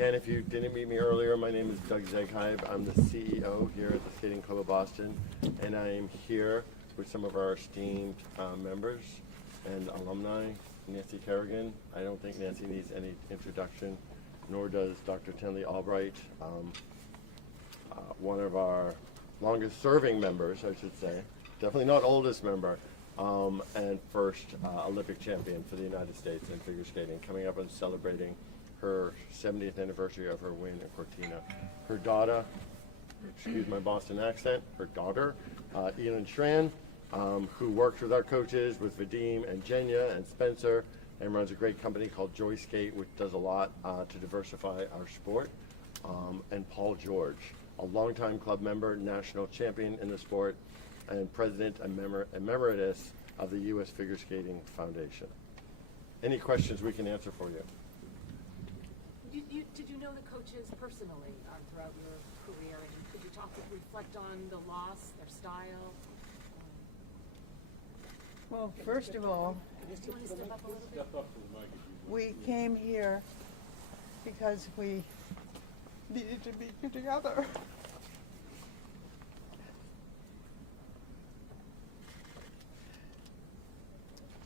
Again, if you didn't meet me earlier, my name is Doug Zegheib. I'm the CEO here at the Skating Club of Boston, and I am here with some of our esteemed members and alumni. Nancy Kerrigan, I don't think Nancy needs any introduction, nor does Dr. Tenley Albright, one of our longest serving members, I should say, definitely not oldest member, and first Olympic champion for the United States in figure skating, coming up and celebrating her 70th anniversary of her win in Cortina. Her daughter, excuse my Boston accent, her daughter, Elin Schran, who works with our coaches, with Vadim and Jenya and Spencer, and runs a great company called Joy Skate, which does a lot to diversify our sport. And Paul George, a longtime club member, national champion in the sport, and president emeritus of the U.S. Figure Skating Foundation. Any questions we can answer for you? Did you know the coaches personally throughout your career, and could you reflect on the loss, their style? Well, first of all, Do you want to step up a little bit? we came here because we needed to be together.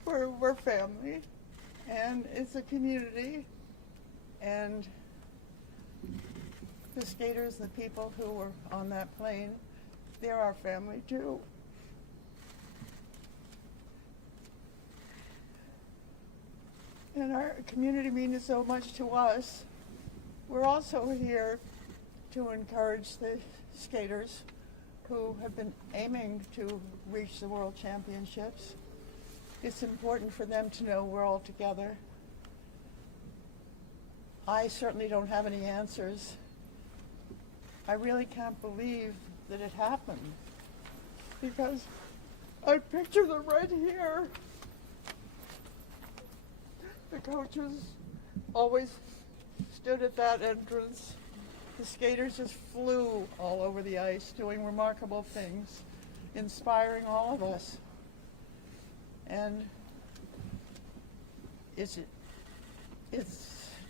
We're family, and it's a community, and the skaters, the people who were on that plane, they're our family too. And our community means so much to us. We're also here to encourage the skaters who have been aiming to reach the World Championships. It's important for them to know we're all together. I certainly don't have any answers. I really can't believe that it happened, because I picture them right here. The coaches always stood at that entrance. The skaters just flew all over the ice, doing remarkable things, inspiring all of us. And it's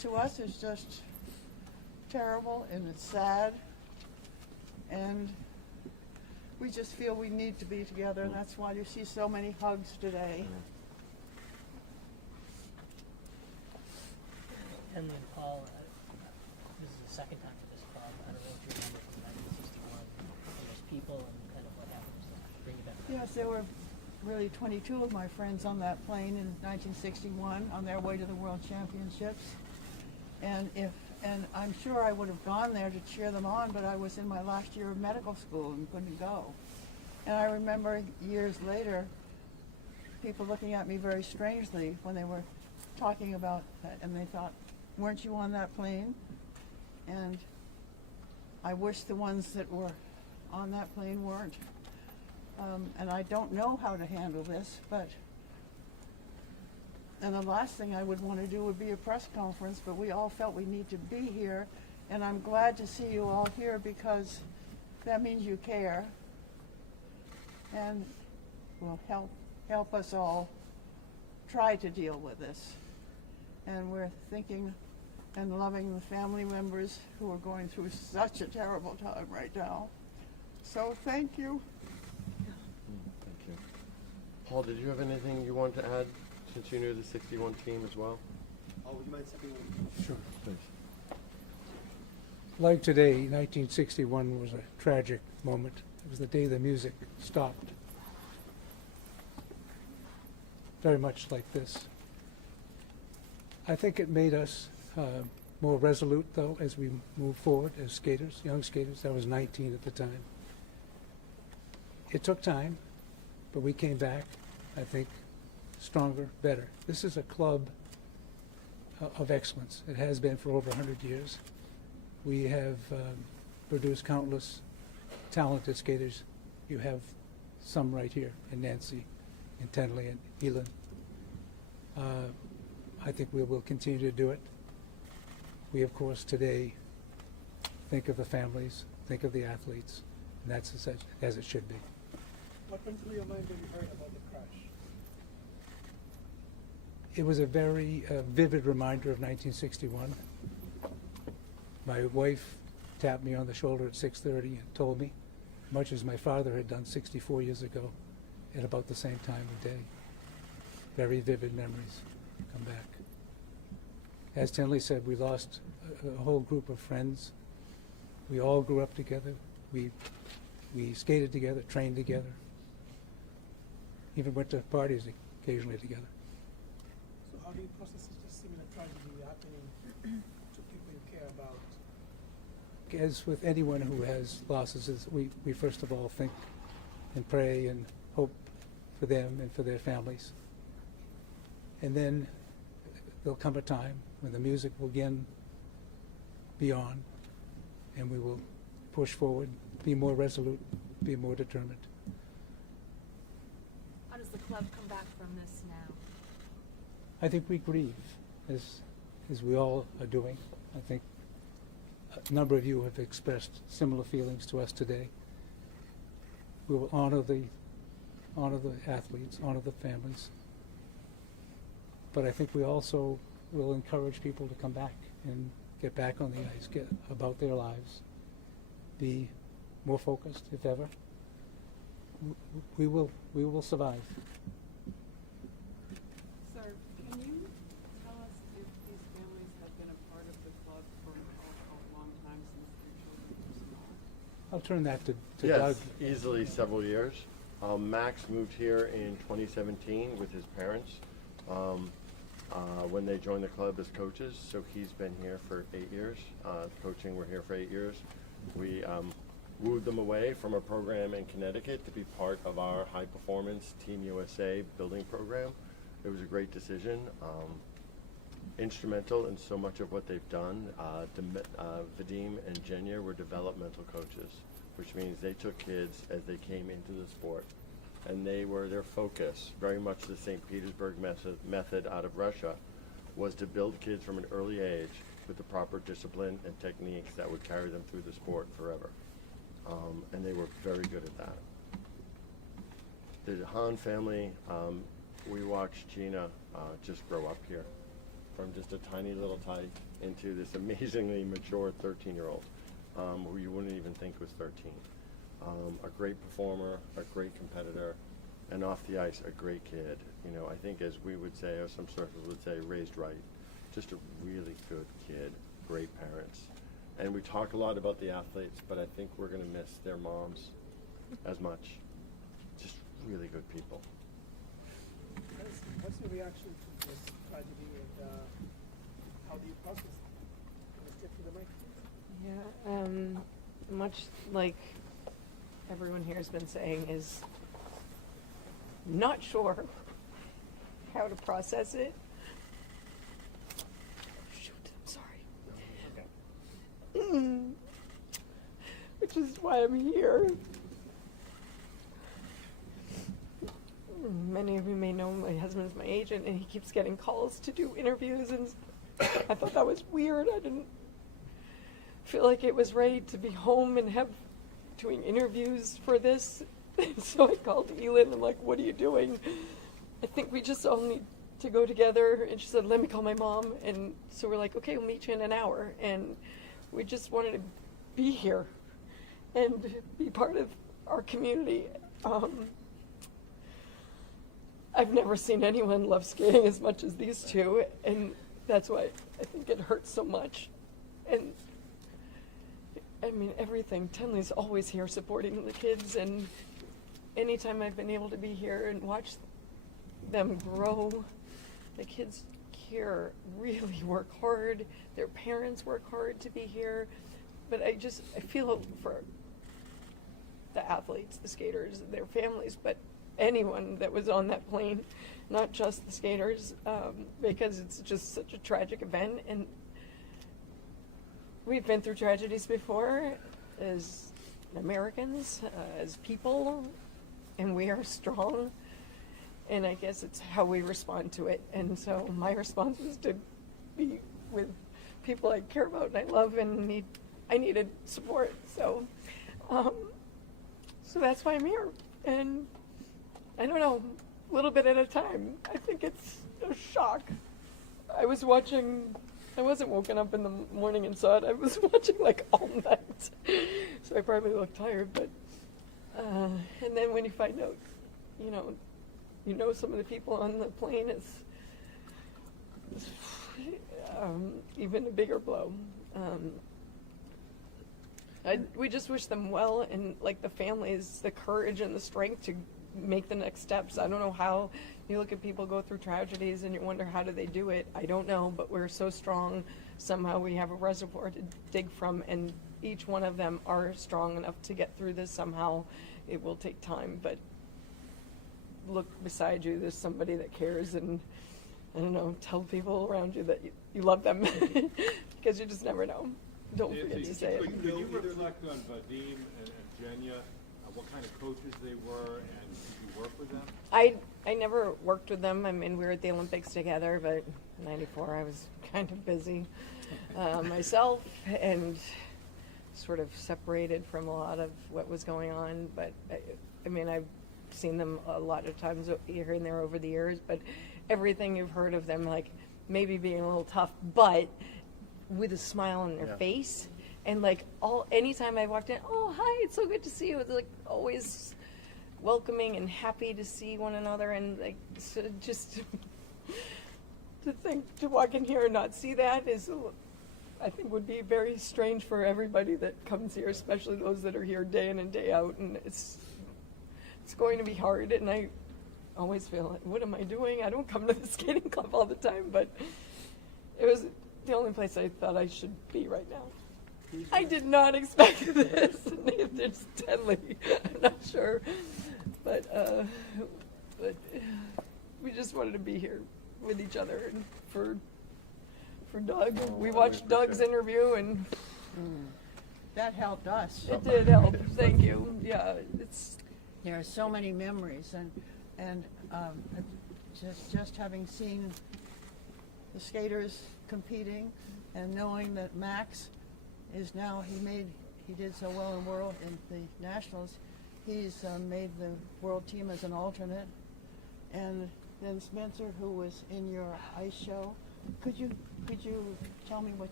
to us, it's just terrible, and it's sad, and we just feel we need to be together, and that's why you see so many hugs today. Henley and Paul, this is the second time for this club. I don't know if you remember from 1961, and those people and kind of what happened. So bring you back. Yes, there were really 22 of my friends on that plane in 1961 on their way to the World Championships. And I'm sure I would have gone there to cheer them on, but I was in my last year of medical school and couldn't go. And I remember years later, people looking at me very strangely when they were talking about that, and they thought, weren't you on that plane? And I wish the ones that were on that plane weren't. And I don't know how to handle this, and the last thing I would want to do would be a press conference, but we all felt we need to be here, and I'm glad to see you all here because that means you care and will help us all try to deal with this. And we're thinking and loving the family members who are going through such a terrible time right now. So thank you. Thank you. Paul, did you have anything you want to add since you knew the 61 team as well? Oh, would you mind stepping in? Sure, please. Like today, 1961 was a tragic moment. It was the day the music stopped. Very much like this. I think it made us more resolute, though, as we move forward as skaters, young skaters. I was 19 at the time. It took time, but we came back, I think, stronger, better. This is a club of excellence. It has been for over 100 years. We have produced countless talented skaters. You have some right here in Nancy, in Tenley, and Elin. I think we will continue to do it. We, of course, today think of the families, think of the athletes, and that's as it should be. What went through your mind when you heard about the crash? It was a very vivid reminder of 1961. My wife tapped me on the shoulder at 6:30 and told me, much as my father had done 64 years ago, at about the same time of day. Very vivid memories come back. As Tenley said, we lost a whole group of friends. We all grew up together. We skated together, trained together, even went to parties occasionally together. So how do you process such a similar tragedy happening to people you care about? As with anyone who has losses, we first of all think and pray and hope for them and for their families. And then there'll come a time when the music will again be on, and we will push forward, be more resolute, be more determined. How does the club come back from this now? I think we grieve, as we all are doing. I think a number of you have expressed similar feelings to us today. We will honor the athletes, honor the families. But I think we also will encourage people to come back and get back on the ice, get about their lives, be more focused, if ever. We will survive. Sir, can you tell us if these families have been a part of the club for a long time since their children were small? I'll turn that to Yes, Doug. easily several years. Max moved here in 2017 with his parents when they joined the club as coaches. So he's been here for 8 years. Coaching, we're here for 8 years. We wooed them away from a program in Connecticut to be part of our high performance Team USA building program. It was a great decision. Instrumental in so much of what they've done. Vadim and Jenya were developmental coaches, which means they took kids as they came into the sport, and their focus, very much the St. Petersburg method out of Russia, was to build kids from an early age with the proper discipline and techniques that would carry them through the sport forever. And they were very good at that. The Hahn family, we watched Gina just grow up here from just a tiny little tyke into this amazingly mature 13-year-old who you wouldn't even think was 13. A great performer, a great competitor, and off the ice, a great kid. You know, I think as we would say, or some sources would say, raised right. Just a really good kid, great parents. And we talk a lot about the athletes, but I think we're going to miss their moms as much. Just really good people. What's your reaction to this tragedy, and how do you process it? Let's get to the mic. Yeah, much like everyone here has been saying, is not sure how to process it. Shoot, I'm sorry. Which is why I'm here. Many of you may know my husband's my agent, and he keeps getting calls to do interviews, and I thought that was weird. I didn't feel like it was right to be home and doing interviews for this. So I called Elin. I'm like, what are you doing? I think we just all need to go together. And she said, let me call my mom. And so we're like, okay, we'll meet you in an hour. And we just wanted to be here and be part of our community. I've never seen anyone love skating as much as these two, and that's why I think it hurts so much. And I mean, everything. Tenley's always here supporting the kids, and anytime I've been able to be here and watch them grow, the kids here really work hard. Their parents work hard to be here. But I feel for the athletes, the skaters, their families, but anyone that was on that plane, not just the skaters, because it's just such a tragic event. And we've been through tragedies before as Americans, as people, and we are strong. And I guess it's how we respond to it. And so my response was to be with people I care about and I love, and I needed support. So that's why I'm here. And I don't know, a little bit at a time. I think it's a shock. I was watching I wasn't woken up in the morning and saw it. I was watching like all night, so I probably looked tired. But and then when you find out, you know some of the people on the plane, it's even a bigger blow. We just wish them well, and like the families, the courage and the strength to make the next steps. I don't know how you look at people go through tragedies and you wonder how do they do it. I don't know, but we're so strong. Somehow we have a reservoir to dig from, and each one of them are strong enough to get through this somehow. It will take time, but look beside you. There's somebody that cares, and I don't know, tell people around you that you love them because you just never know. Don't forget to say it. Could you reflect on Vadim and Jenya, what kind of coaches they were, and did you work with them? I never worked with them. I mean, we were at the Olympics together, but in '94 I was kind of busy myself and sort of separated from a lot of what was going on. But I mean, I've seen them a lot of times here and there over the years, but everything you've heard of them, like maybe being a little tough, but with a smile on their face, and like anytime I walked in, oh hi, it's so good to see you. It's like always welcoming and happy to see one another, and like so just to walk in here and not see that is, I think, would be very strange for everybody that comes here, especially those that are here day in and day out, and it's going to be hard. And I always feel like, what am I doing? I don't come to the skating club all the time, but it was the only place I thought I should be right now. I did not expect this. There's Tenley. I'm not sure, but we just wanted to be here with each other, and for Doug. We watched Doug's interview, and That helped us. it did help. Thank you. Yeah, There are so many memories, and just having seen the skaters competing, and knowing that Max is now, he did so well in the nationals. He's made the world team as an alternate, and then Spencer, who was in your ice show. Could you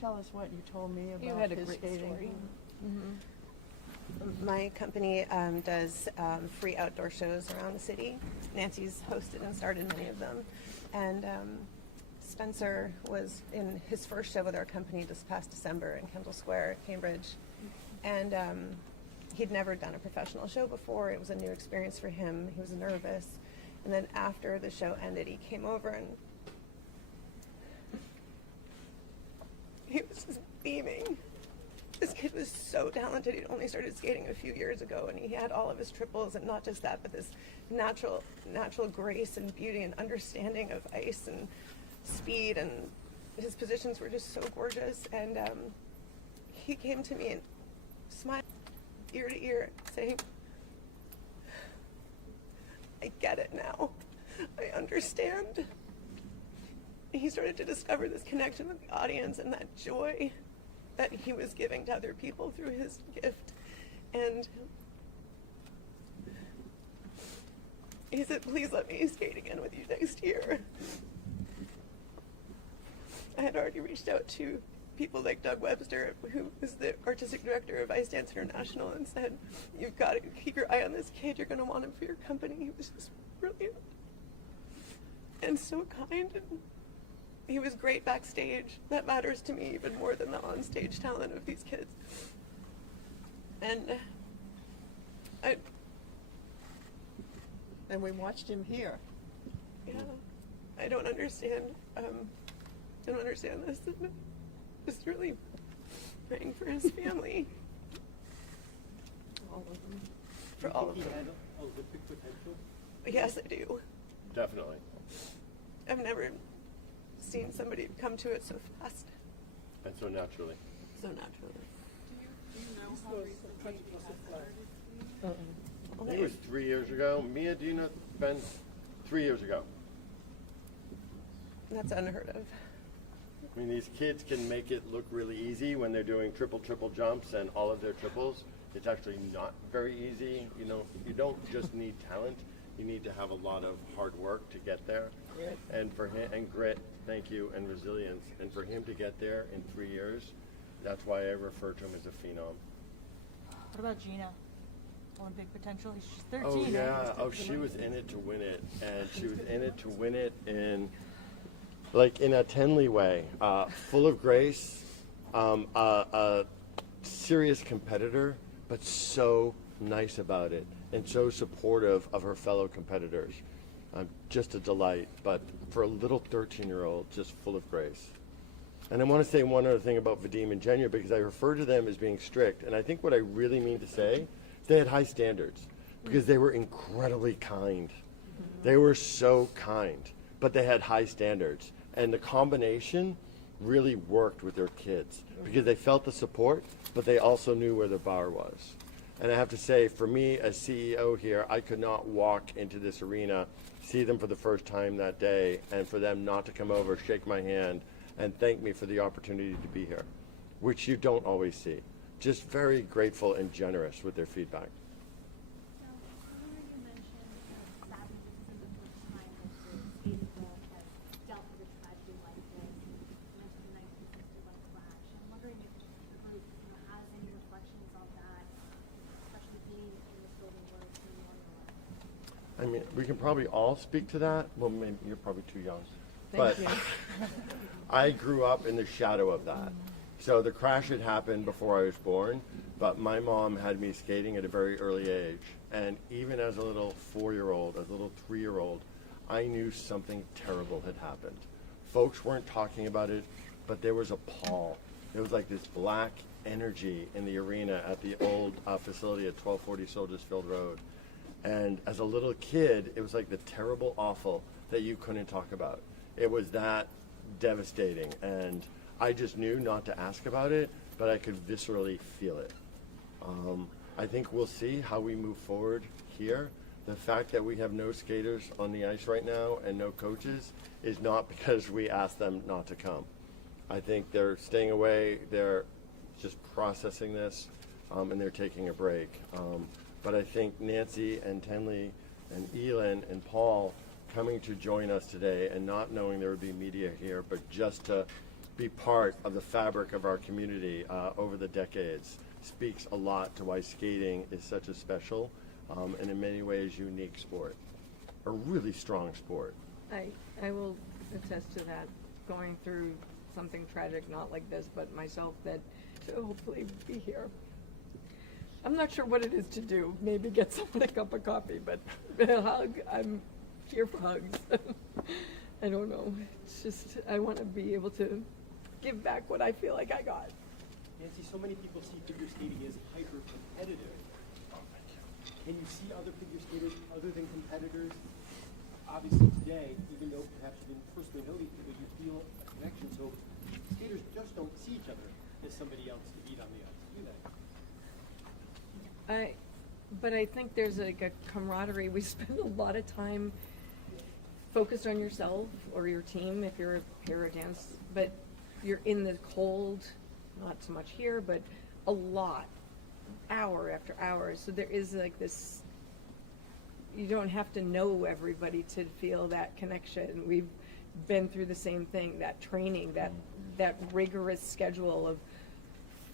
tell us what you told me about you had a his great skating? story. My company does free outdoor shows around the city. Nancy's hosted and started many of them. And Spencer was in his first show with our company this past December in Kendall Square, Cambridge. And he'd never done a professional show before. It was a new experience for him. He was nervous. And then after the show ended, he came over and he was just beaming. This kid was so talented. He'd only started skating a few years ago, and he had all of his triples, and not just that, but this natural grace and beauty and understanding of ice and speed, and his positions were just so gorgeous. And he came to me and smiled ear to ear, saying, I get it now. I understand. He started to discover this connection with the audience and that joy that he was giving to other people through his gift. And he said, please let me skate again with you next year. I had already reached out to people like Doug Webster, who is the artistic director of Ice Dance International, and said, you've got to keep your eye on this kid. You're going to want him for your company. He was just brilliant and so kind. And he was great backstage. That matters to me even more than the on-stage talent of these kids. And And we watched him here. yeah, I don't understand. I don't understand this. Just really praying for his family. All of them. For all of them. Olympic potential? Yes, I do. Definitely. I've never seen somebody come to it so fast, And so naturally. so naturally. Do you know how recently he has started? I think it was 3 years ago. Mia, do you know Ben? 3 years ago. That's unheard of. I mean, these kids can make it look really easy when they're doing triple jumps and all of their triples. It's actually not very easy. You know, you don't just need talent. you need to have a lot of hard work to get there. Grit. And for him, and grit, thank you, and resilience. And for him to get there in 3 years, that's why I refer to him as a phenom. What about Gina? Olympic potential? She's 13. Oh right? yeah. Oh, she was in it to win it, and she was in it to win it in, like, in a Tenley way, full of grace, a serious competitor, but so nice about it, and so supportive of her fellow competitors. Just a delight, but for a little 13-year-old, just full of grace. And I want to say one other thing about Vadim and Genya, because I refer to them as being strict, and I think what I really mean to say, they had high standards, because they were incredibly kind. They were so kind, but they had high standards. And the combination really worked with their kids, because they felt the support, but they also knew where the bar was. And I have to say, for me as CEO here, I could not walk into this arena, see them for the first time that day, and for them not to come over, shake my hand, and thank me for the opportunity to be here, which you don't always see. Just very grateful and generous with their feedback. So, earlier you mentioned, sadly, this isn't the first time that the skating world has dealt with a tragedy like this. You mentioned the 1961 crash. I'm wondering if the group has any reflections on that, especially being in this building where it's memorialized. I mean, we can probably all speak to that. Well, maybe you're probably too young. Thank you. I grew up in the shadow of that. So the crash had happened before I was born, but my mom had me skating at a very early age. And even as a little 4-year-old, as a little 3-year-old, I knew something terrible had happened. Folks weren't talking about it, but there was a pall. There was like this black energy in the arena at the old facility at 1240 Soldiers Field Road. And as a little kid, it was like the terrible awful that you couldn't talk about. It was that devastating, and I just knew not to ask about it, but I could viscerally feel it. I think we'll see how we move forward here. The fact that we have no skaters on the ice right now and no coaches is not because we asked them not to come. I think they're staying away, they're just processing this, and they're taking a break. But I think Nancy and Tenley and Elin and Paul coming to join us today, and not knowing there would be media here, but just to be part of the fabric of our community over the decades, speaks a lot to why skating is such a special and in many ways unique sport, a really strong sport. I will attest to that, going through something tragic, not like this, but myself, that to hopefully be here. I'm not sure what it is to do, maybe get someone a cup of coffee, but a hug, I'm here for hugs. I don't know, it's just, I want to be able to give back what I feel like I got. Nancy, so many people see figure skating as hyper-competitive. Can you see other figure skaters other than competitors? Obviously today, even though perhaps you didn't personally know these people, you feel a connection. So skaters just don't see each other as somebody else to beat on the ice, do they? But I think there's like a camaraderie. We spend a lot of time focused on yourself or your team if you're a para dance, but you're in the cold, not so much here, but a lot, hour after hour. So there is like this, you don't have to know everybody to feel that connection. We've been through the same thing, that training, that rigorous schedule of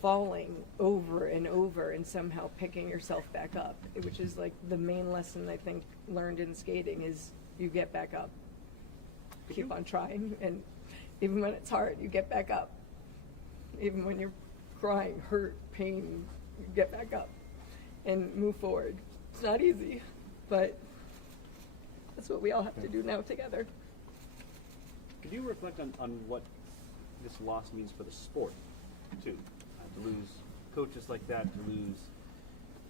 falling over and over and somehow picking yourself back up, which is like the main lesson I think learned in skating is you get back up. Keep on trying, and even when it's hard, you get back up. Even when you're crying, hurt, pain, you get back up and move forward. It's not easy, but that's what we all have to do now together. Could you reflect on what this loss means for the sport, too? To lose coaches like that, to lose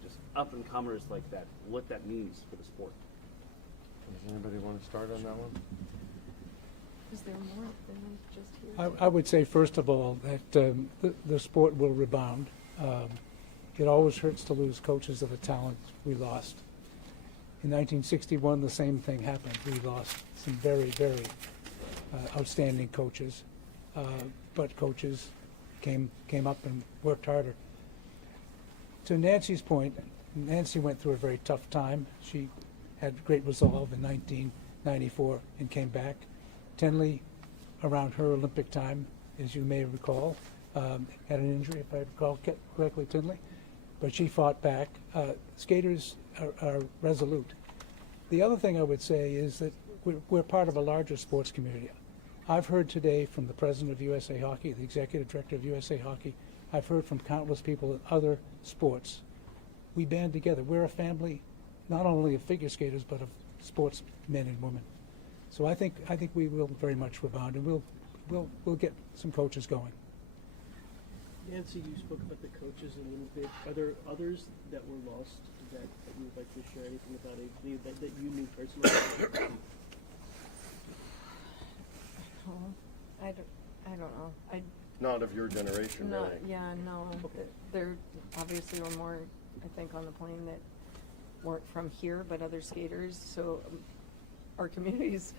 just up-and-comers like that, what that means for the sport. Does anybody want to start on that one? Is there more than just here? I would say, first of all, that the sport will rebound. It always hurts to lose coaches of the talent we lost. In 1961, the same thing happened. We lost some very, very outstanding coaches, but coaches came up and worked harder. To Nancy's point, Nancy went through a very tough time. She had great resolve in 1994 and came back. Tenley, around her Olympic time, as you may recall, had an injury, if I recall correctly, Tenley, but she fought back. Skaters are resolute. The other thing I would say is that we're part of a larger sports community. I've heard today from the president of USA Hockey, the executive director of USA Hockey. I've heard from countless people in other sports. We band together. We're a family, not only of figure skaters, but of sports men and women. So I think we will very much rebound, and we'll get some coaches going. Nancy, you spoke about the coaches a little bit. Are there others that were lost that you would like to share anything about that you knew personally? I don't know. Not of your generation, No, really. yeah, no. There obviously were more, I think, on the plane that weren't from here, but other skaters. So our community's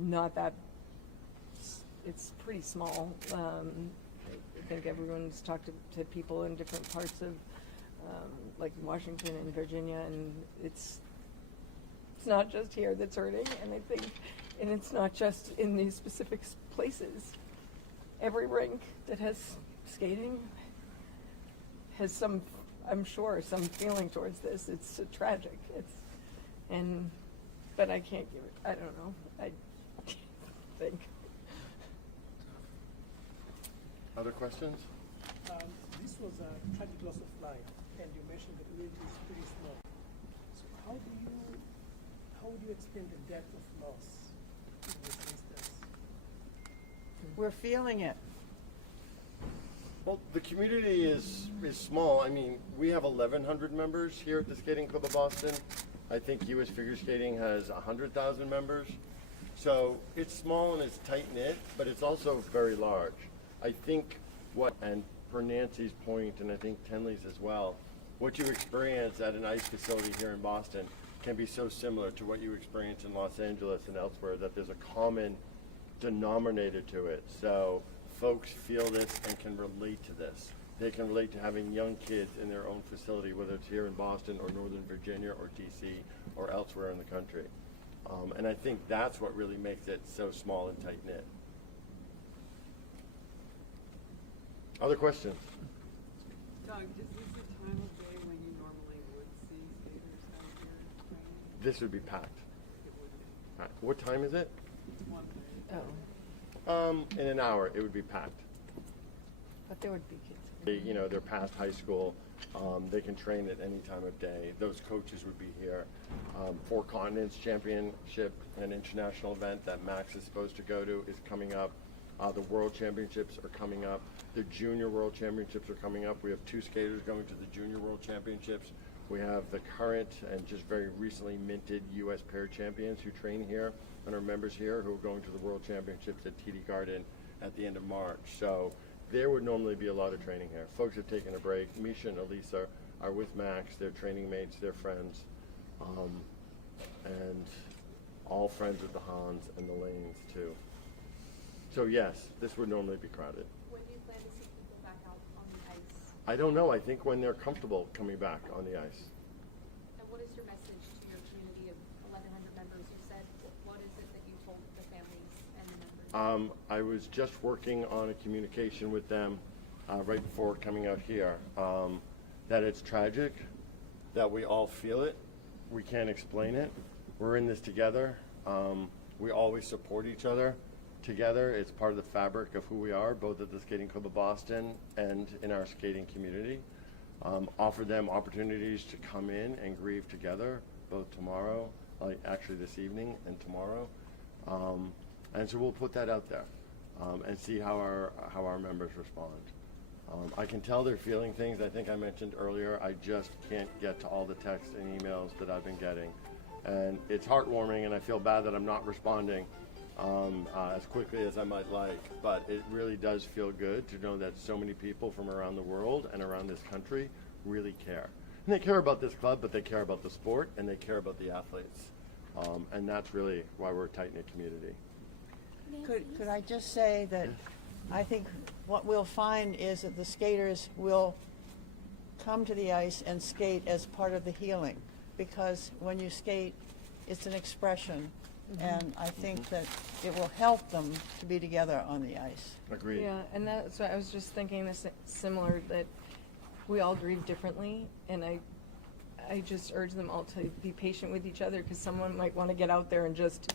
not that. It's pretty small. I think everyone's talked to people in different parts of, like Washington and Virginia, and it's not just here that's hurting. And I think, and it's not just in these specific places. Every rink that has skating has some, I'm sure, some feeling towards this. It's tragic. But I can't give it. I don't know. I think. Other questions? This was a tragic loss of life, and you mentioned the community is pretty small. So how would you explain the depth of loss in this instance? We're feeling it. Well, the community is small. I mean, we have 1,100 members here at the Skating Club of Boston. I think US Figure Skating has 100,000 members. So it's small and it's tight-knit, but it's also very large. I think and for Nancy's point, and I think Tenley's as well, what you experience at an ice facility here in Boston can be so similar to what you experience in Los Angeles and elsewhere, that there's a common denominator to it. So folks feel this and can relate to this. They can relate to having young kids in their own facility, whether it's here in Boston or Northern Virginia or DC or elsewhere in the country. And I think that's what really makes it so small and tight-knit. Other questions? Doug, is this the time of day when you normally would see skaters out here training? This would be packed. It would be. Packed. What time is it? It's 1:30. Oh, In an hour, it would be packed. but there would be kids. They're past high school. They can train at any time of day. Those coaches would be here. Four Continents Championship, an international event that Max is supposed to go to, is coming up. The World Championships are coming up. The Junior World Championships are coming up. We have 2 skaters going to the Junior World Championships. We have the current and just very recently minted U.S. pair champions who train here and are members here, who are going to the World Championships at TD Garden at the end of March. So there would normally be a lot of training here. Folks have taken a break. Misha and Elisa are with Max. They're training mates. They're friends. And all friends with the Hans and the Lanes, too. So yes, this would normally be crowded. When do you plan to see people back out on the ice? I don't know. I think when they're comfortable coming back on the ice. And what is your message to your community of 1,100 members? You said, what is it that you told the families and the members? I was just working on a communication with them right before coming out here, that it's tragic, that we all feel it. We can't explain it. We're in this together. We always support each other together. It's part of the fabric of who we are, both at the Skating Club of Boston and in our skating community. Offer them opportunities to come in and grieve together, both tomorrow, actually this evening and tomorrow. And so we'll put that out there and see how our members respond. I can tell they're feeling things. I think I mentioned earlier, I just can't get to all the texts and emails that I've been getting. And it's heartwarming, and I feel bad that I'm not responding as quickly as I might like, but it really does feel good to know that so many people from around the world and around this country really care. And they care about this club, but they care about the sport, and they care about the athletes. And that's really why we're a tight-knit community. Could I just say that I think what we'll find is that the skaters will come to the ice and skate as part of the healing. because when you skate, it's an expression, and I think that it will help them to be together on the ice. Agreed. Yeah, and that's why I was just thinking this similar, that we all grieve differently, and I just urge them all to be patient with each other, because someone might want to get out there and just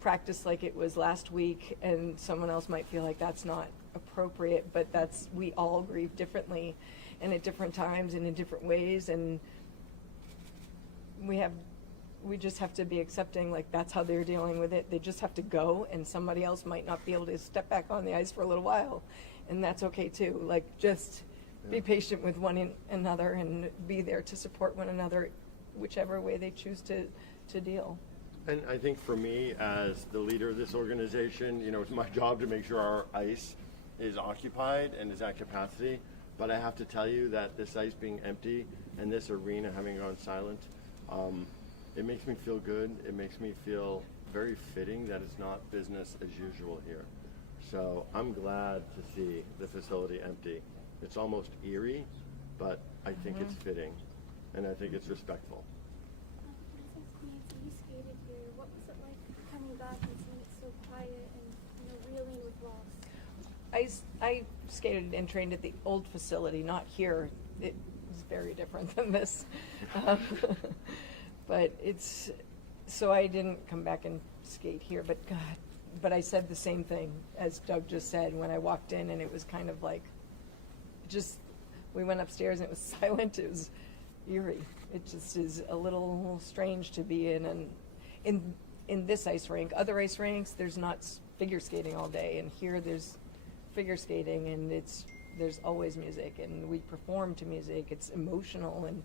practice like it was last week, and someone else might feel like that's not appropriate, but we all grieve differently and at different times and in different ways, and we just have to be accepting, like, that's how they're dealing with it. They just have to go, and somebody else might not be able to step back on the ice for a little while, and that's okay too. Like, just be patient with one another and be there to support one another, whichever way they choose to deal. And I think for me, as the leader of this organization, you know, it's my job to make sure our ice is occupied and is at capacity. But I have to tell you that this ice being empty and this arena having gone silent, it makes me feel good. It makes me feel very fitting that it's not business as usual here. So I'm glad to see the facility empty. It's almost eerie, but I think it's fitting, and I think it's respectful. Princess Nancy, you skated here. What was it like coming back and seeing it so quiet and, reeling with loss? I skated and trained at the old facility, not here. It was very different than this. But so I didn't come back and skate here, but God, but I said the same thing as Doug just said when I walked in, and it was kind of like, we went upstairs and it was silent. It was eerie. It just is a little strange to be in this ice rink. Other ice rinks, there's not figure skating all day, and here there's figure skating, and there's always music, and we perform to music. It's emotional, and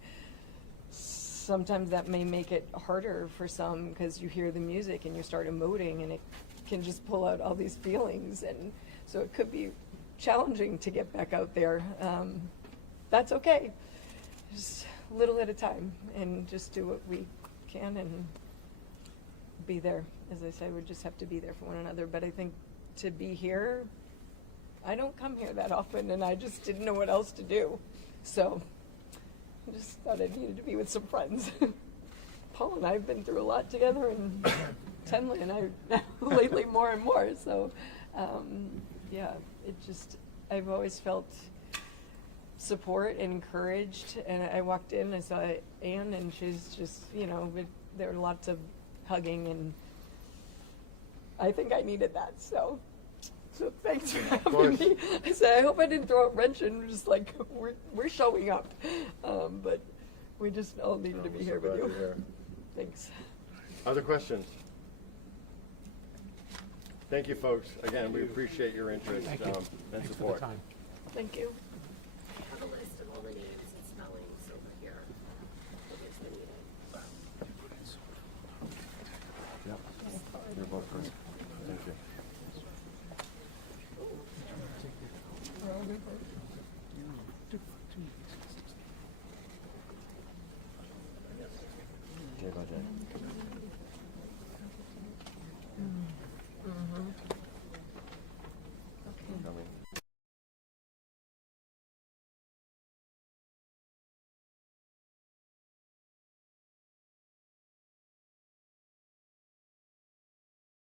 sometimes that may make it harder for some because you hear the music and you start emoting, and it can just pull out all these feelings, and so it could be challenging to get back out there. That's okay. Just a little at a time, and just do what we can and be there. As I say, we just have to be there for one another. But I think to be here, I don't come here that often, and I just didn't know what else to do. So I just thought I needed to be with some friends. Paul and I have been through a lot together, and Tenley and I lately more and more. So yeah, I've always felt support and encouraged, and I walked in, I saw Anne, and she's just, there were lots of hugging, and I think I needed that, so thanks for having me. I said, I hope I didn't throw a wrench in, just like, we're showing up, but we just all needed to be here with you. Thanks. Other questions? Thank you, folks. Again, we appreciate your interest and Thanks support. for the time. Thank you. I have a list of all the names and spellings over here. What is the meeting? Yep. You're both first. Thank you. We're all good.